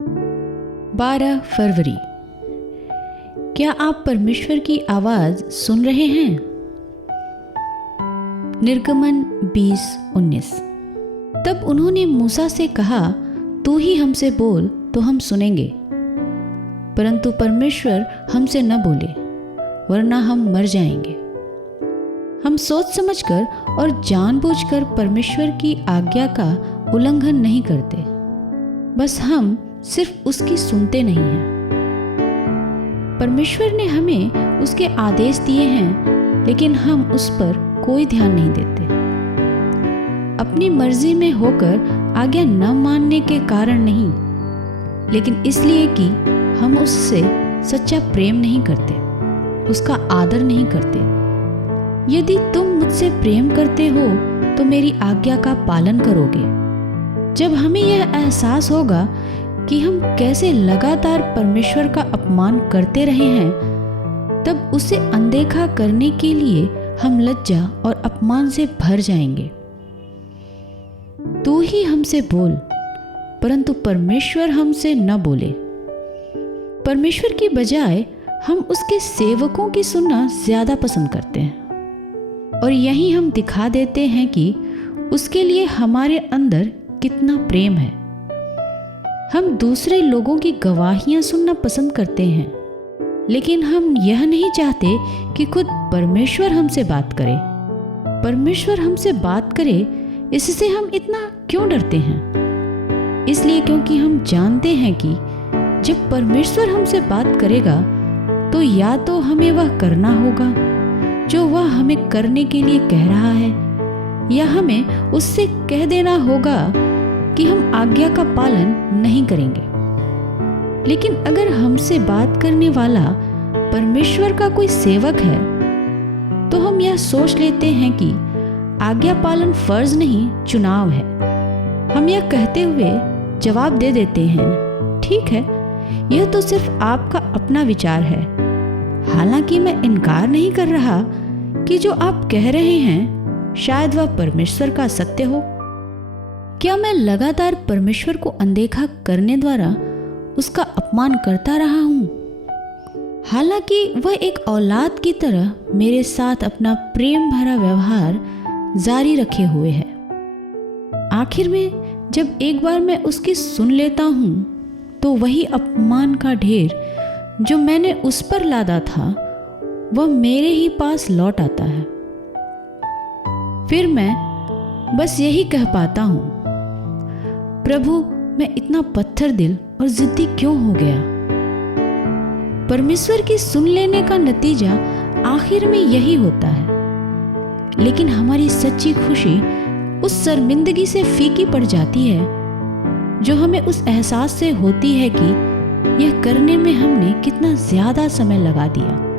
12 फरवरी। क्या आप परमेश्वर की आवाज सुन रहे हैं? निर्गमन 20:19। तब उन्होंने मूसा से कहा, तू ही हमसे बोल तो हम सुनेंगे, परंतु परमेश्वर हमसे न बोले, वरना हम मर जाएंगे। हम सोच समझकर और जानबूझकर परमेश्वर की आज्ञा का उल्लंघन नहीं करते, बस हम सिर्फ उसकी सुनते नहीं हैं। परमेश्वर ने हमें उसके आदेश दिए हैं, लेकिन हम उस पर कोई ध्यान नहीं देते। अपनी मर्जी में होकर आज्ञा न मानने के कारण नहीं, लेकिन इसलिए कि हम उससे सच्चा प्रेम नहीं करते, उसका आदर नहीं करते। यदि तुम मुझसे प्रेम करते हो तो मेरी आज्ञा का पालन करोगे। जब हमें यह एहसास होगा कि हम कैसे लगातार परमेश्वर का अपमान करते रहे हैं, तब उसे अनदेखा करने के लिए हम लज्जा और अपमान से भर जाएंगे। तू ही हमसे बोल, परंतु परमेश्वर हमसे न बोले। परमेश्वर की बजाय हम उसके सेवकों की सुनना ज्यादा पसंद करते हैं, और यही हम दिखा देते हैं कि उसके लिए हमारे अंदर कितना प्रेम है। हम दूसरे लोगों की गवाहियां सुनना पसंद करते हैं, लेकिन हम यह नहीं चाहते कि खुद परमेश्वर हमसे बात करे। परमेश्वर हमसे बात करे, इससे हम इतना क्यों डरते हैं? इसलिए क्योंकि हम जानते हैं कि जब परमेश्वर हमसे बात करेगा तो या तो हमें वह करना होगा जो वह हमें करने के लिए कह रहा है, या हमें उससे कह देना होगा कि हम आज्ञा का पालन नहीं करेंगे। लेकिन अगर हमसे बात करने वाला परमेश्वर का कोई सेवक है, तो हम यह सोच लेते हैं कि आज्ञा पालन फर्ज नहीं, चुनाव है। हम यह कहते हुए जवाब दे देते हैं, ठीक है, यह तो सिर्फ आपका अपना विचार है। हालांकि मैं इनकार नहीं कर रहा कि जो आप कह रहे हैं शायद वह परमेश्वर का सत्य हो। क्या मैं लगातार परमेश्वर को अनदेखा करने द्वारा उसका अपमान करता रहा हूं? हालांकि वह एक औलाद की तरह मेरे साथ अपना प्रेम भरा व्यवहार जारी रखे हुए है। आखिर में जब एक बार मैं उसकी सुन लेता हूं, तो वही अपमान का ढेर जो मैंने उस पर लादा था, वह मेरे ही पास लौट आता है। फिर मैं बस यही कह पाता हूं, प्रभु, मैं इतना पत्थर दिल और जिद्दी क्यों हो गया? परमेश्वर की सुन लेने का नतीजा आखिर में यही होता है, लेकिन हमारी सच्ची खुशी उस शर्मिंदगी से फीकी पड़ जाती है जो हमें उस एहसास से होती है कि यह करने में हमने कितना ज्यादा समय लगा दिया।